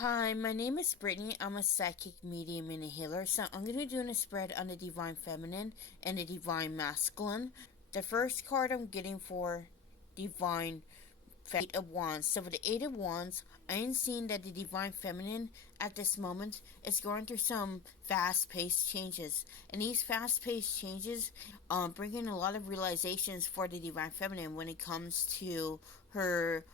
Hi, my name is Brittany. I'm a psychic medium and a healer. So I'm going to be doing a spread on the Divine Feminine and the Divine Masculine. The first card I'm getting for Divine Eight of Wands. So for the Eight of Wands, I am seeing that the Divine Feminine at this moment is going through some fast-paced changes. And these fast-paced changes bring in a lot of realizations for the Divine Feminine when it comes to her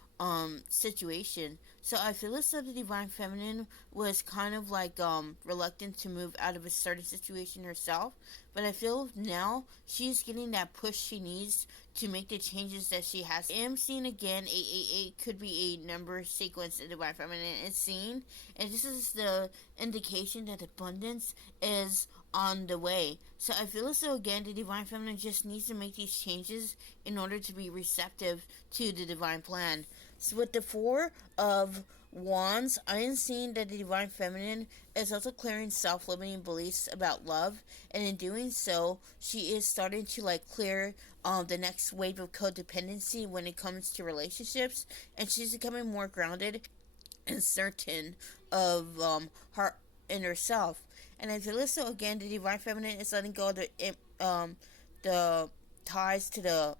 situation. So I feel as though the Divine Feminine was kind of like reluctant to move out of a certain situation herself, but I feel now she's getting that push she needs to make the changes that she has. I am seeing again 888 could be a number sequence in the Divine Feminine is seen, and this is the indication that abundance is on the way. So I feel as though again the Divine Feminine just needs to make these changes in order to be receptive to the Divine Plan. So with the Four of Wands, I am seeing that the Divine Feminine is also clearing self-limiting beliefs about love, and in doing so, she is starting to clear the next wave of codependency when it comes to relationships, and she's becoming more grounded and certain of her inner self. And I feel as though again the Divine Feminine is letting go of the ties to the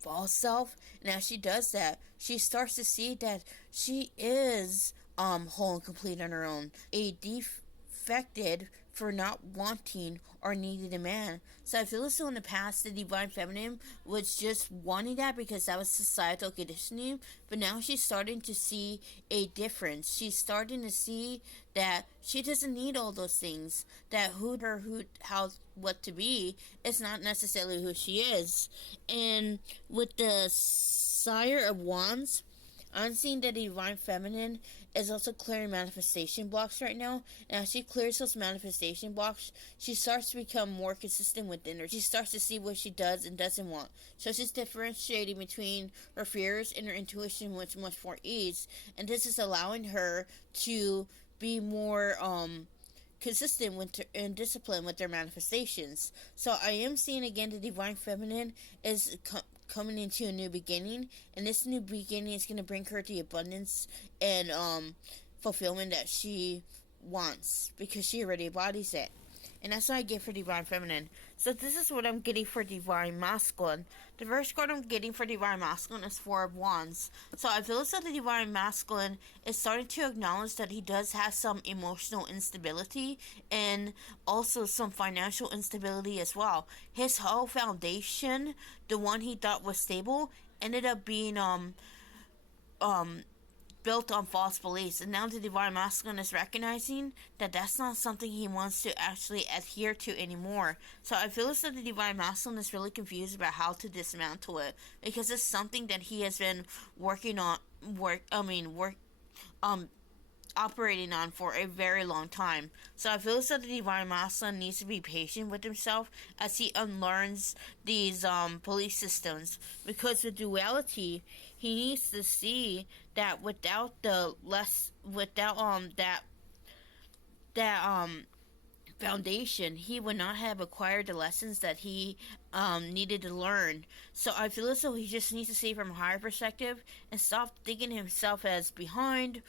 false self, and as she does that, she starts to see that she is whole and complete on her own, a defected for not wanting or needing a man. So I feel as though in the past the Divine Feminine was just wanting that because that was societal conditioning, but now she's starting to see a difference. She's starting to see that she doesn't need all those things, that what to be is not necessarily who she is. And with the Sire of Wands, I'm seeing that the Divine Feminine is also clearing manifestation blocks right now. And as she clears those manifestation blocks, she starts to become more consistent within her. She starts to see what she does and doesn't want. So she's differentiating between her fears and her intuition with much more ease. And this is allowing her to be more consistent and disciplined with their manifestations. So I am seeing again the Divine Feminine is coming into a new beginning, and this new beginning is going to bring her the abundance and fulfillment that she wants because she already embodies it. And that's what I get for Divine Feminine. So this is what I'm getting for Divine Masculine. The first card I'm getting for Divine Masculine is Four of Wands. So I feel as though the Divine Masculine is starting to acknowledge that he does have some emotional instability and also some financial instability as well. His whole foundation, the one he thought was stable, ended up being built on false beliefs, and now the Divine Masculine is recognizing that that's not something he wants to actually adhere to anymore. So I feel as though the Divine Masculine is really confused about how to dismantle it, because it's something that he has been operating on for a very long time. So I feel as though the Divine Masculine needs to be patient with himself as he unlearns these belief systems, because with duality he needs to see that without that foundation, he would not have acquired the lessons that he needed to learn. So I feel as though he just needs to see from a higher perspective and stop thinking himself as behind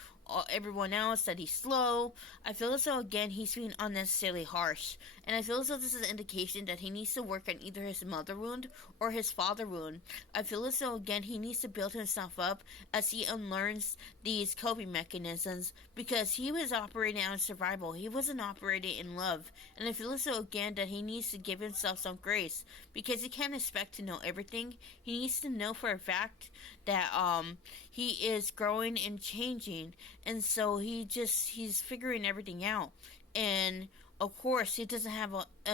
everyone else, that he's slow. I feel as though again he's being unnecessarily harsh, and I feel as though this is an indication that he needs to work on either his mother wound or his father wound. I feel as though again he needs to build himself up as he unlearns these coping mechanisms, because he was operating on survival. He wasn't operating in love, and I feel as though again that he needs to give himself some grace, because he can't expect to know everything. He needs to know for a fact that he is growing and changing, and so he's figuring everything out. And of course he doesn't have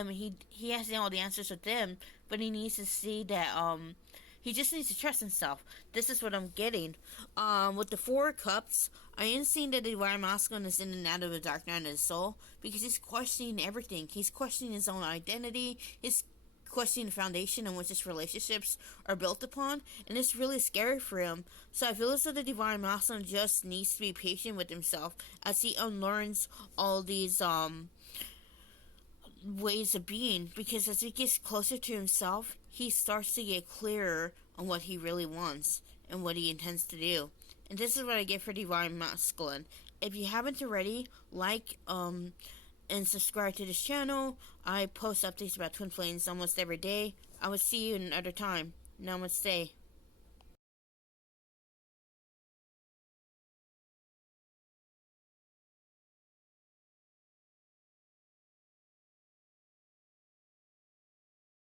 he has all the answers with them, but he needs to see that he just needs to trust himself. This is what I'm getting. With the Four of Cups, I am seeing that the Divine Masculine is in and out of the dark night of his soul, because he's questioning everything. He's questioning his own identity. He's questioning the foundation on which his relationships are built upon, and it's really scary for him. So I feel as though the Divine Masculine just needs to be patient with himself as he unlearns all these ways of being, because as he gets closer to himself, he starts to get clearer on what he really wants and what he intends to do. And this is what I get for Divine Masculine. if you haven't already, like, and subscribe to this channel. I post updates about twin flames almost every day. I will see you another time. Namaste.